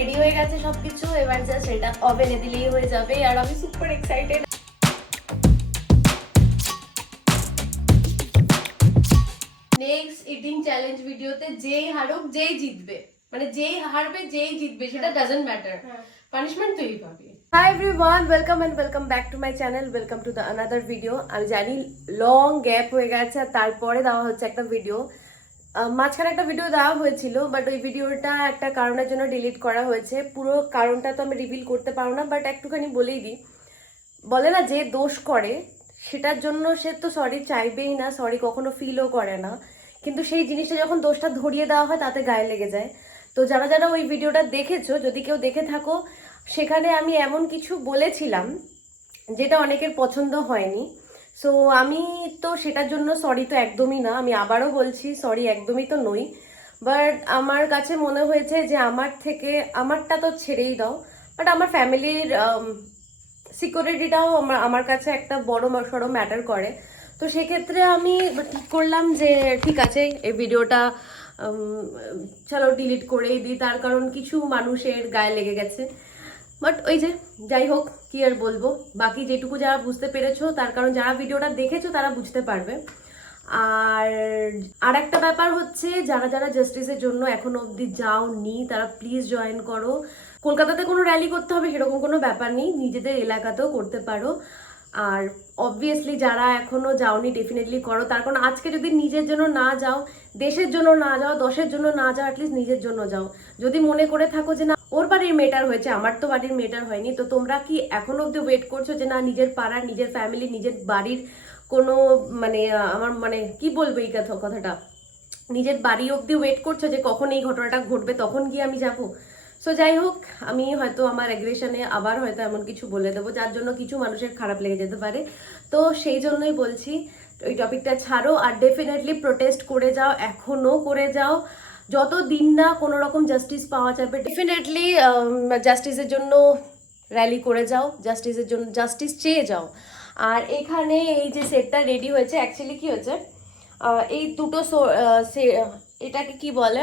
Ready হয়ে গেছে সবকিছু এবার জাস্ট এটা ওভেনে দিলেই হয়ে যাবে আর আমি super excited next eating challenge ভিডিওতে যেই হারুক যেই জিতবে। মানে যেই হারবে যেই জিতবে সেটা ডাজন্ট ম্যাটার পানিশমেন্ট তুই পাবি। Hi everyone welcome and welcome back to my channel welcome to the another video আমি জানি লং গ্যাপ হয়ে গেছে আর তারপরে দেওয়া হচ্ছে একটা ভিডিও মাঝখানে একটা ভিডিও দেওয়া হয়েছিল বাট ওই ভিডিওটা একটা কারণের জন্য ডিলিট করা হয়েছে। পুরো কারণটা তো আমি রিভিল করতে পারব না বাট একটুখানি বলেই দিই। বলে না যে দোষ করে, সেটার জন্য সে তো সরি চাইবেই না সরি কখনো ফিলও করে না। কিন্তু সেই জিনিসটা যখন দোষটা ধরিয়ে দেওয়া হয়, তাতে গায়ে লেগে যায়। তো যারা যারা ওই ভিডিওটা দেখেছ, যদি কেউ দেখে থাকো, সেখানে আমি এমন কিছু বলেছিলাম, যেটা অনেকের পছন্দ হয়নি। সো আমি তো সেটার জন্য সরি তো একদমই না। আমি আবারও বলছি সরি একদমই তো নই। বাট আমার কাছে মনে হয়েছে যে আমার থেকে, আমারটা তো ছেড়েই দাও। বাট আমার ফ্যামিলির সিকিউরিটিটাও আমার আমার কাছে একটা বড় সড়ো ম্যাটার করে। তো সেক্ষেত্রে আমি ঠিক করলাম যে ঠিক আছে, এই ভিডিওটা চলো ডিলিট করেই দিই। তার কারণ কিছু মানুষের গায়ে লেগে গেছে। বাট ওই যে, যাই হোক, কি আর বলব? বাকি যেটুকু যারা বুঝতে পেরেছ, তার কারণ যারা ভিডিওটা দেখেছ, তারা বুঝতে পারবে। আর আর একটা ব্যাপার হচ্ছে, যারা যারা জাস্টিসের জন্য এখনও অবধি যাও নি তারা প্লিজ জয়েন করো। কলকাতাতে কোনো র্যালি করতে হবে সেরকম কোনো ব্যাপার নেই, নিজেদের এলাকাতেও করতে পারো। আর অবভিয়াসলি যারা এখনও যাওনি ডেফিনেটলি করো। তার কারণ আজকে যদি নিজের জন্য না যাও, দেশের জন্য না যাও, দশের জন্য না যাও অ্যাটলিস্ট নিজের জন্য যাও। যদি মনে করে থাকো যে না ওর বাড়ির মেটার হয়েছে, আমার তো বাড়ির মেটার হয়নি। তো তোমরা কি এখন অবধি ওয়েট করছ যে না, নিজের পাড়ার, নিজের ফ্যামিলি নিজের বাড়ির কোনো মানে আমার মানে কি বলব এই কথা, কথাটা? নিজের বাড়ি অবধি ওয়েট করছ যে কখন এই ঘটনাটা ঘটবে, তখন গিয়ে আমি যাব? সো যাই হোক, আমি হয়তো আমার অ্যাগ্রেশনে আবার হয়তো এমন কিছু বলে দেবো, যার জন্য কিছু মানুষের খারাপ লেগে যেতে পারে। তো সেই জন্যই বলছি, ওই টপিকটা ছাড়ো, আর ডেফিনেটলি প্রোটেস্ট করে যাও এখনও করে যাও। যত দিন না কোনো রকম জাস্টিস পাওয়া যাবে ডেফিনেটলি জাস্টিসের জন্য র্যালি করে যাও জাস্টিসের জন্য জাস্টিস চেয়ে যাও। আর এখানে এই যে সেটটা রেডি হয়েছে অ্যাকচুয়ালি কি হয়েছে এই দুটো এটাকে কি বলে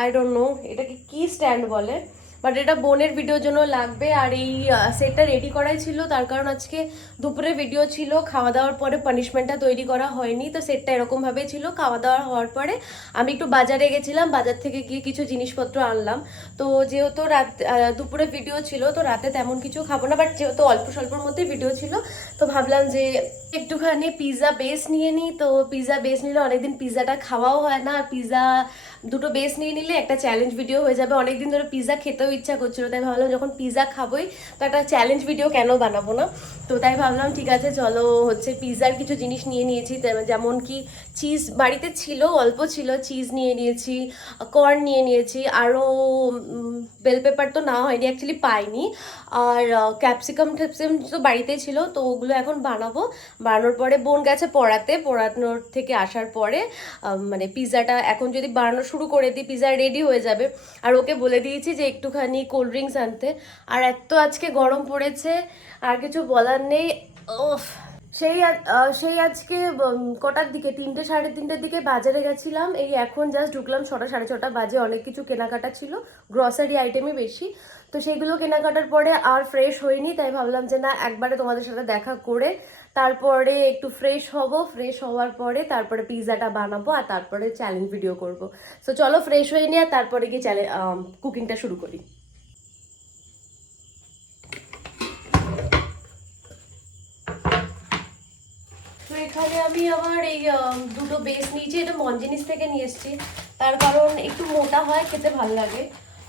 আই ডোন্ট নো এটাকে কি স্ট্যান্ড বলে বাট এটা বোনের ভিডিওর জন্য লাগবে, আর এই সেটটা রেডি করাই ছিল। তার কারণ আজকে দুপুরে ভিডিও ছিল খাওয়া দাওয়ার পরে পানিশমেন্টটা তৈরি করা হয়নি। তো সেটটা এরকমভাবে ছিল খাওয়া দাওয়া হওয়ার পরে আমি একটু বাজারে গেছিলাম, বাজার থেকে গিয়ে কিছু জিনিসপত্র আনলাম। তো যেহেতু রাত দুপুরে ভিডিও ছিল, তো রাতে তেমন কিছু খাব না বাট যেহেতু অল্প স্বল্পর মধ্যে ভিডিও ছিল, তো ভাবলাম যে একটুখানি পিৎজা বেস নিয়ে নিই। তো পিৎজা বেস নিলে অনেকদিন পিৎজাটা খাওয়াও হয় না, আর পিৎজা দুটো বেস নিয়ে নিলে একটা চ্যালেঞ্জ ভিডিও হয়ে যাবে। অনেকদিন ধরে পিৎজা খেতেও ইচ্ছা করছিল, তাই ভাবলাম যখন পিৎজা খাবোই, তো একটা চ্যালেঞ্জ ভিডিও কেন বানাবো না? তো তাই ভাবলাম, ঠিক আছে, চলো হচ্ছে পিৎজার কিছু জিনিস নিয়ে নিয়েছি যেমন কি চিজ বাড়িতে ছিল, অল্প ছিল চিজ নিয়ে নিয়েছি কর্ন নিয়ে নিয়েছি, আরও বেল পেপার তো না হয়নি অ্যাকচুয়ালি পাইনি। আর ক্যাপসিকাম ট্যাপসিকাম তো বাড়িতেই ছিল, তো ওগুলো এখন বানাবো। বানানোর পরে বোন গেছে পড়াতে, পড়ানোর থেকে আসার পরে মানে পিৎজাটা এখন যদি বানানো শুরু করে দিই পিৎজা রেডি হয়ে যাবে। আর ওকে বলে দিয়েছি যে একটুখানি কোল্ড ড্রিঙ্কস আনতে। আর এত আজকে গরম পড়েছে, আর কিছু বলার নেই ওফ সেই সেই আজকে কটার দিকে? তিনটে, সাড়ে তিনটের দিকে বাজারে গেছিলাম। এই এখন জাস্ট ঢুকলাম ছটা, সাড়ে ছটা বাজে। অনেক কিছু কেনাকাটা ছিল গ্রসারি আইটেমই বেশি। তো সেইগুলো কেনাকাটার পরে আর ফ্রেশ হয়নি তাই ভাবলাম যে না, একবারে তোমাদের সাথে দেখা করে তারপরে একটু ফ্রেশ হব। ফ্রেশ হওয়ার পরে তারপরে পিৎজাটা বানাবো আর তারপরে চ্যালেঞ্জ ভিডিও করব। সো চলো ফ্রেশ হয়ে নিয়ে আর তারপরে গিয়ে চ্যালেঞ্জ কুকিংটা শুরু করি তো আমি আমার এই দুটো বেস নিয়েছি, এটা মঞ্জিনিস থেকে নিয়ে এসেছি। তার কারণ একটু মোটা হয়, খেতে ভালো লাগে।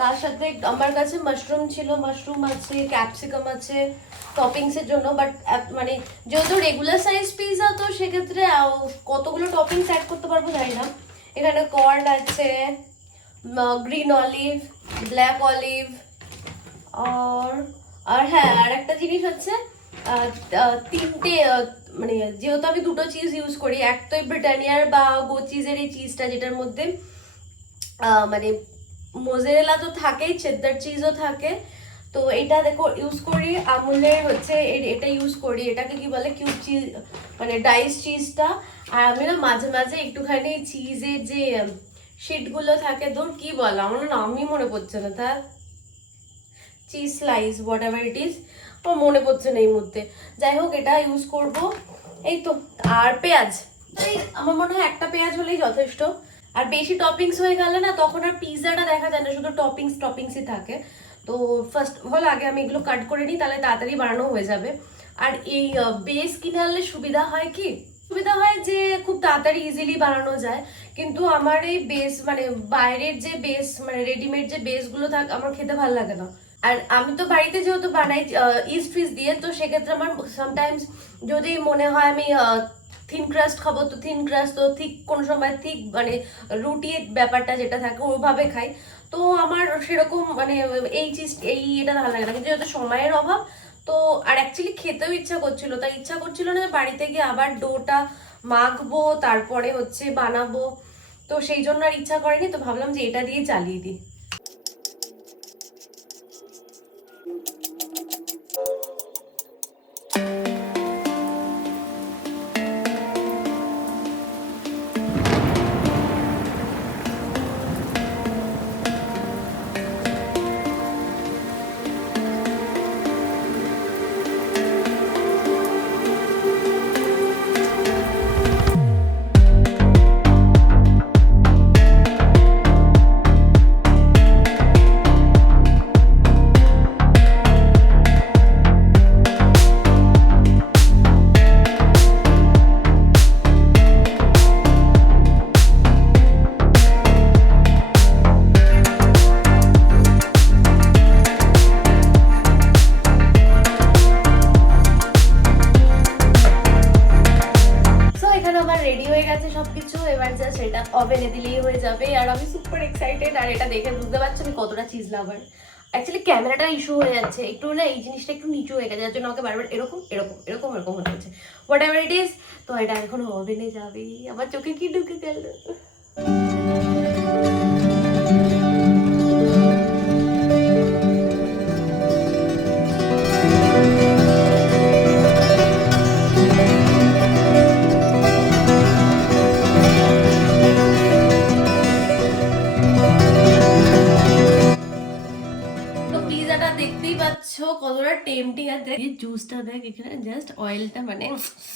তার সাথে আমার কাছে মাশরুম ছিল মাশরুম আছে ক্যাপসিকাম আছে টপিংসের জন্য বাট মানে যেহেতু রেগুলার সাইজ পিৎজা তো সেক্ষেত্রে কতগুলো টপিংস অ্যাড করতে পারব জানি না। এখানে কর্ন আছে গ্রিন অলিভ ব্ল্যাক অলিভ আর আর হ্যাঁ আর একটা জিনিস হচ্ছে তিনটে মানে যেহেতু আমি দুটো চিজ ইউজ করি, এক তো ব্রিটানিয়ার বা গো চিজের এই চিজটা যেটার মধ্যে মানে মোজারেলা তো থাকেই চেদ্দার চিজও থাকে। তো এটা দেখো ইউজ করি, আমুলের হচ্ছে এটা ইউজ করি। এটাকে কি বলে? কিউব চিজ মানে ডাইস চিজটা আর আমি না মাঝে মাঝে একটুখানি চিজের যে শিটগুলো থাকে তোর কি বল, আমার নামই মনে পড়ছে না। তা cheese slice whatever it is আমার মনে পড়ছে না এই মুহূর্তে। যাই হোক, এটা ইউজ করব। এই তো, আর পেঁয়াজ? এই আমার মনে হয় একটা পেঁয়াজ হলেই যথেষ্ট। আর বেশি টপিংস হয়ে গেলে না, তখন আর পিৎজাটা দেখা যায় না, শুধু টপিংস টপিংসই থাকে। তো ফার্স্ট অল আগে আমি এগুলো কাট করে নিই, তাহলে তাড়াতাড়ি বানানো হয়ে যাবে। আর এই বেস কিনে আনলে সুবিধা হয় কি? সুবিধা হয় যে খুব তাড়াতাড়ি ইজিলি বানানো যায়। কিন্তু আমার এই বেস মানে বাইরের যে বেস মানে রেডিমেড যে বেসগুলো থাক, আমার খেতে ভালো লাগে না। আর আমি তো বাড়িতে যেহেতু বানাই ইস্ট ফিস দিয়ে, তো সেক্ষেত্রে আমার সামটাইমস যদি মনে হয় আমি থিন ক্রাস্ট খাব, তো থিন ক্রাস্ট তো ঠিক কোনো সময় ঠিক মানে রুটির ব্যাপারটা যেটা থাকে ওভাবে খাই। তো আমার সেরকম মানে এই চিজ এই এটা ভালো লাগে না। কিন্তু যেহেতু সময়ের অভাব, তো আর অ্যাকচুয়ালি খেতেও ইচ্ছা করছিল। তাই ইচ্ছা করছিল না বাড়িতে গিয়ে আবার ডোটা মাখবো, তারপরে হচ্ছে বানাবো। তো সেই জন্য আর ইচ্ছা করেনি, তো ভাবলাম যে এটা দিয়ে চালিয়ে দিই। এবার জাস্ট এটা ওভেনে দিলেই হয়ে যাবে। আর আমি সুপার এক্সাইটেড আর এটা দেখে বুঝতে পারছি আমি কতটা চিজ লাভার অ্যাকচুয়ালি ক্যামেরাটা ইস্যু হয়ে যাচ্ছে। একটু না এই জিনিসটা একটু নিচু হয়ে গেছে, যার জন্য আমাকে বারবার এরকম এরকম এরকম এরকম হতে হচ্ছে। হোয়াট এভার ইট ইজ তো এটা এখন ওভেনে যাবে আমার চোখে কি ঢুকে গেল? জুসটা দেখ এখানে জাস্ট অয়েলটা মানে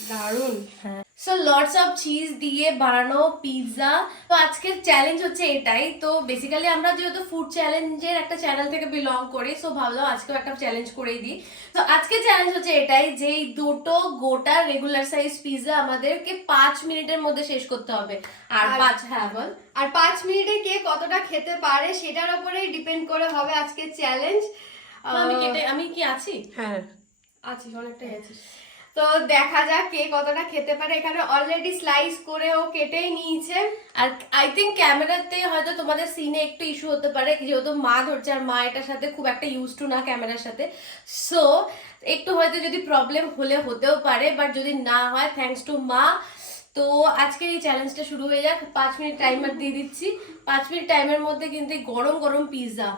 দারুণ। হ্যাঁ। সো লটস অফ চিজ দিয়ে বানানো পিৎজা তো আজকের চ্যালেঞ্জ হচ্ছে এটাই। তো বেসিক্যালি আমরা যেহেতু ফুড চ্যালেঞ্জের একটা চ্যানেল থেকে বিলং করি সো ভাবলাম আজকেও একটা চ্যালেঞ্জ করেই দিই। তো আজকের চ্যালেঞ্জ হচ্ছে এটাই যে এই দুটো গোটা রেগুলার সাইজ পিৎজা আমাদেরকে পাঁচ মিনিটের মধ্যে শেষ করতে হবে। আর আর- পাঁচ হ্যাঁ বল। আর পাঁচ মিনিটে কে কতটা খেতে পারে সেটার উপরেই ডিপেন্ড করে হবে আজকের চ্যালেঞ্জ আমি কেটে আমি কি আছি? হ্যাঁ। আছিস, অনেকটাই আছিস। তো দেখা যাক কে কতটা খেতে পারে। এখানে অলরেডি স্লাইস করে ও কেটেই নিয়েছে। আর আই থিঙ্ক ক্যামেরাতে হয়তো তোমাদের সিনে একটু ইস্যু হতে পারে যেহেতু মা ধরছে আর মা এটার সাথে খুব একটা ইউজ টু না ক্যামেরার সাথে। সো একটু হয়তো যদি প্রবলেম হলে হতেও পারে বাট যদি না হয় থ্যাঙ্কস টু মা। তো আজকের এই চ্যালেঞ্জটা শুরু হয়ে যাক। পাঁচ মিনিট টাইমার দিয়ে দিচ্ছি। পাঁচ মিনিট টাইমের মধ্যে কিন্তু গরম গরম পিৎজা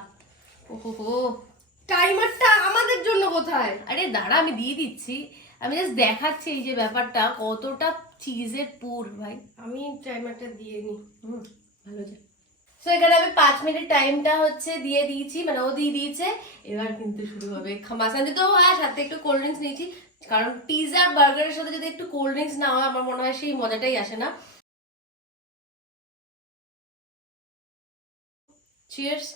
ওহো টাইমারটা আমাদের জন্য কোথায়? আরে দাঁড়া আমি দিয়ে দিচ্ছি। আমি জাস্ট দেখাচ্ছি এই যে ব্যাপারটা কতটা চিজের পুর ভাই। আমি টাইমারটা দিয়ে নিই হুম, ভালো যায় সো এখানে আমি পাঁচ মিনিট টাইমটা হচ্ছে দিয়ে দিয়েছি মানে ও দিয়ে দিয়েছে। এবার কিন্তু শুরু হবে মাসান তো হ্যাঁ সাথে একটু কোল্ড ড্রিঙ্কস নিয়েছি। কারণ আর বার্গারের সাথে যদি একটু কোল্ড ড্রিঙ্কস না হয় আমার মনে হয় সেই মজাটাই আসে না। চিয়ার্স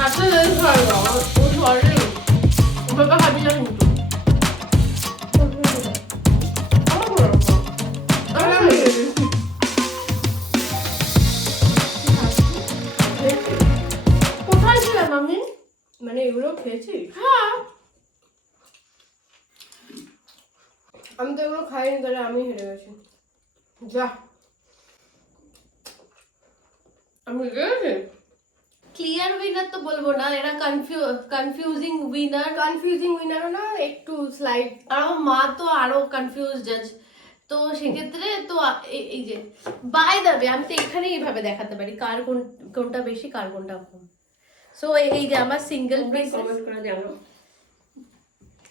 아, 뜨는 사람 나왔어. আমার ভালো লাগা। আমার কোথায় ছিলাম আমি? মানে এগুলো খেয়েছি? হ্যাঁ। আমি তো এগুলো খাইনি তাহলে আমি হেরে গেছি। যা। আমি গেছি? ক্লিয়ার উইনার তো বলব না এরা কনফিউজিং উইনার কনফিউজিং উইনারও না একটু স্লাইড আর আমার মা তো আরও কনফিউজ জাজ তো সেক্ষেত্রে তো এই- যে বাই দাবে আমি তো এখানে এইভাবে দেখাতে পারি কার কোন কোনটা বেশি কার কোনটা কম। সো এই যে আমার সিঙ্গেল কমেন্ট করে জানো।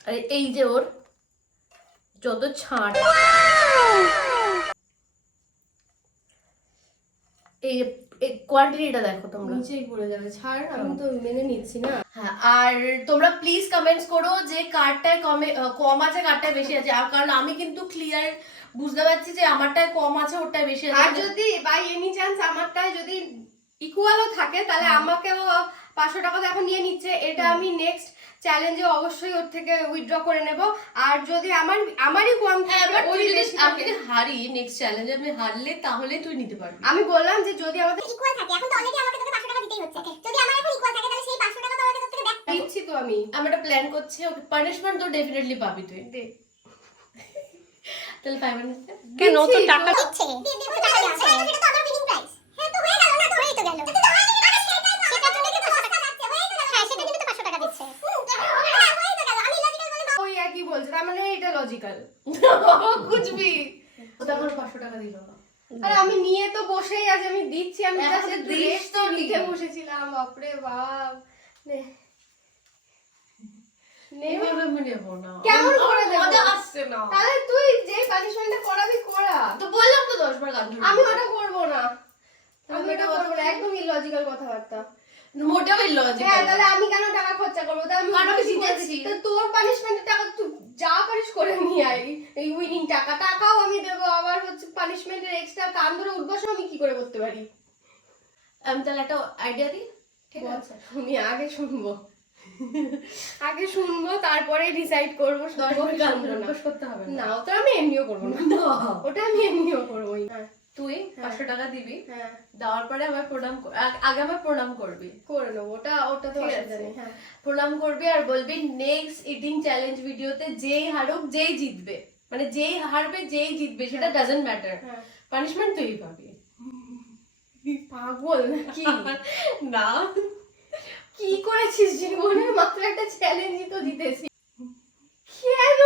আর এই যে ওর যত ছাড়। এই কোয়ান্টিটিটা দেখো তোমরা। নিচেই পড়ে যাবে ছাড় আমি তো মেনে নিচ্ছি না। হ্যাঁ আর তোমরা প্লিজ কমেন্টস করো যে কারটায় কমে কম আছে কারটায় বেশি আছে। আর কারণ আমি কিন্তু ক্লিয়ার বুঝতে পারছি যে আমারটায় কম আছে ওরটায় বেশি আছে। আর যদি বাই এনি চান্স আমারটায় যদি ইকুয়ালও থাকে তাহলে আমাকেও পাঁচশো টাকা তো এখন নিয়ে নিচ্ছে এটা আমি নেক্সট চ্যালেঞ্জে অবশ্যই ওর থেকে উইথড্র করে নেব আর যদি আমার আমারই কম হ্যাঁ থাকে ওই তুই আমি যদি হারি নেক্সট চ্যালেঞ্জে আমি হারলে তাহলে তুই নিতে পারবি আমি বললাম যে যদি আমাদের ইকুয়াল থাকে এখন তো অলরেডি আমাকে তোকে 500 টাকা দিতেই হচ্ছে যদি আমার এখন ইকুয়াল থাকে তাহলে সেই 500 টাকা তো আমাকে তোর থেকে ব্যাক দিচ্ছি তো আমি আমি একটা প্ল্যান করছি ওকে পানিশমেন্ট তো ডেফিনেটলি পাবি তুই তাহলে ফাইভ হান্ড্রেড কেন তো টাকা দিচ্ছে দিয়ে দিয়ে টাকা দিচ্ছে সেটা তো আমার উইনিং প্রাইস হ্যাঁ তো হয়ে গেল না তো হয়েই তো গেল সেটার জন্য কি 500 টাকা যাচ্ছে হয়েই তো গেল হ্যাঁ সেটার জন্য তো 500 টাকা দিচ্ছে হ্যাঁ হয়েই তো গেল আমি লজিক্যাল বলে ওই একই বলছে তার মানে এটা লজিক্যাল এখন পাঁচশো টাকা দিল। আরে আমি নিয়ে তো বসেই আছি আমি দিচ্ছি আমি দিস তো লিখে বসেছিলাম বাপরে বাপ। কেমন আমার করে মজা আসছে না। তাহলে তুই যে পানিশমেন্টটা করাবি করা তো বললাম তো দশ বার গান আমি ওটা করব না। আমি এটা করব না একদম ইলজিক্যাল কথাবার্তা। মোটেও লজিক হ্যাঁ তাহলে আমি কেন টাকা খরচা করব? তাহলে আমি কারণ আমি জিতেছি। তো তোর পানিশমেন্টের টাকা তুই যা করে নিয়ে আয়। এই উইনিং টাকা টাকাও আমি দেবো। আবার হচ্ছে পানিশমেন্টের এক্সট্রা কান ধরে আমি কি করে করতে পারি? আমি তাহলে একটা আইডিয়া দিই ঠিক আছে? শুনি আগে শুনব। আগে শুনব তারপরে ডিসাইড করব না। করতে হবে না। ওটা আমি এমনিও করব না। ওটা আমি এমনিও করবোই। হ্যাঁ। তুই পাঁচশো টাকা দিবি হ্যাঁ। দেওয়ার পরে আমার প্রণাম আগে আমার প্রণাম করবি। করে নেব ওটা ওটা তো অসুবিধা নেই হ্যাঁ। প্রণাম করবি আর বলবি নেক্সট ইটিং চ্যালেঞ্জ ভিডিওতে যেই হারুক যেই জিতবে। মানে যেই হারবে যেই জিতবে সেটা ডাজন্ট ম্যাটার হ্যাঁ। পানিশমেন্ট তুই পাবি। পাগল নাকি? না। কি করেছিস জীবনে? মাত্র একটা চ্যালেঞ্জই তো দিতেছি কেন?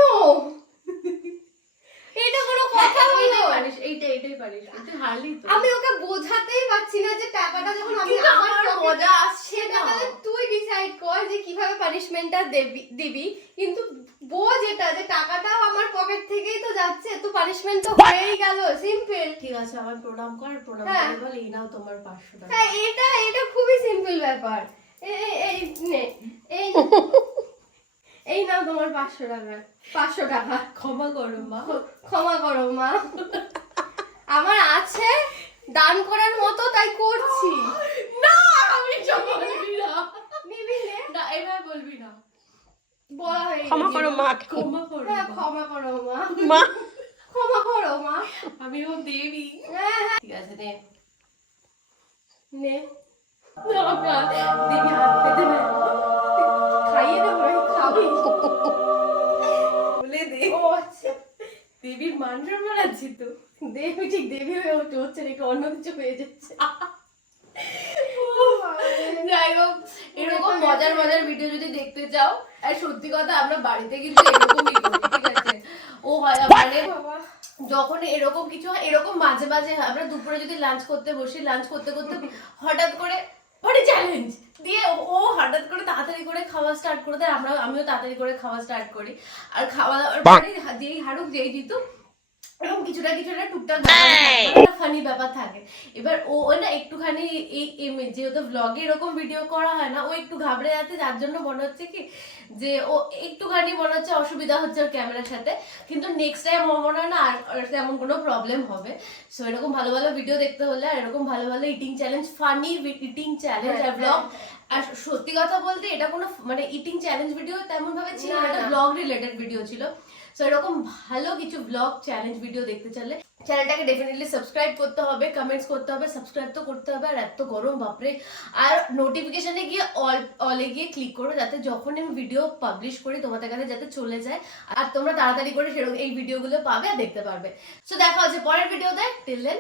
এটা কোনো কথা হলো এইটাই পারিস এইটা এইটাই পারিস তুই হারলি তো। আমি ওকে বোঝাতেই পারছি না যে টাকাটা যখন আমি আমার মজা আসছে না। তাহলে তুই ডিসাইড কর যে কীভাবে পানিশমেন্টটা দেবি দিবি। কিন্তু বোঝ এটা যে টাকাটাও আমার পকেট থেকেই তো যাচ্ছে তো পানিশমেন্ট তো হয়েই গেল সিম্পল ঠিক আছে আমার প্রণাম কর প্রণাম হ্যাঁ। করে বল এই নাও তোমার পাঁচশো টাকা। হ্যাঁ এটা এটা খুবই সিম্পল ব্যাপার। এই এই- এই নে এই এই নাও তোমার পাঁচশো টাকা। পাঁচশো টাকা। ক্ষমা করো মা। ক্ষমা করো মা। আমার আছে দান করার মতো তাই করছি। না আমি বলবি না। নিবি না। এভাবে বলবি না। বলা হয়ে ক্ষমা করো মা। ক্ষমা করো হ্যাঁ মা। ক্ষমা করো মা। মা। ক্ষমা করো মা। আমি ও দেবী। হ্যাঁ হ্যাঁ। ঠিক আছে নে। নে দেবী হাত পেতে দেবীর মান সম্মান আছে তো। দেবী ঠিক দেবী হয়ে উঠে হচ্ছে একটু অন্য কিছু হয়ে যাচ্ছে। যাই হোক এরকম মজার মজার ভিডিও যদি দেখতে চাও আর সত্যি কথা আমরা বাড়িতে কিন্তু এরকমই ঠিক আছে? ও হয় মানে যখন এরকম কিছু হয় এরকম মাঝে মাঝে হয়, আমরা দুপুরে যদি লাঞ্চ করতে বসি লাঞ্চ করতে করতে হঠাৎ করে ওরে চ্যালেঞ্জ দিয়ে ও- ও হঠাৎ করে তাড়াতাড়ি করে খাওয়া স্টার্ট করে দেয় আমরা আমিও তাড়াতাড়ি করে খাওয়া স্টার্ট করি। আর খাওয়া দাওয়ার পরে যেই হারুক যেই জিতু এরকম কিছুটা কিছুটা টুকটাক ফানি ব্যাপার থাকে। এবার ও ও না একটুখানি এই যেহেতু ব্লগে এরকম ভিডিও করা হয় না ও একটু ঘাবড়ে যাচ্ছে যার জন্য মনে হচ্ছে কি যে ও একটুখানি মনে হচ্ছে অসুবিধা হচ্ছে ওর ক্যামেরার সাথে। কিন্তু নেক্সট টাইম আমার মনে হয় না আর তেমন কোনো প্রবলেম হবে। সো এরকম ভালো ভালো ভিডিও দেখতে হলে আর এরকম ভালো ভালো eating challenge funny eating challenge আর ব্লগ আর সত্যি কথা বলতে এটা কোনো মানে ইটিং চ্যালেঞ্জ ভিডিও তেমন ভাবে ছিল না এটা ব্লগ রিলেটেড ভিডিও ছিল। সো এরকম ভালো কিছু ব্লগ চ্যালেঞ্জ ভিডিও দেখতে চাইলে চ্যানেলটাকে ডেফিনেটলি সাবস্ক্রাইব করতে হবে কমেন্টস করতে হবে সাবস্ক্রাইব তো করতে হবে, আর এত গরম, বাপরে। আর নোটিফিকেশনে গিয়ে অল অলে গিয়ে ক্লিক করো, যাতে যখন আমি ভিডিও পাবলিশ করি, তোমাদের কাছে যাতে চলে যায়। আর তোমরা তাড়াতাড়ি করে সেরকম এই ভিডিওগুলো পাবে আর দেখতে পারবে। সো দেখা হচ্ছে পরের ভিডিওতে টিল দেন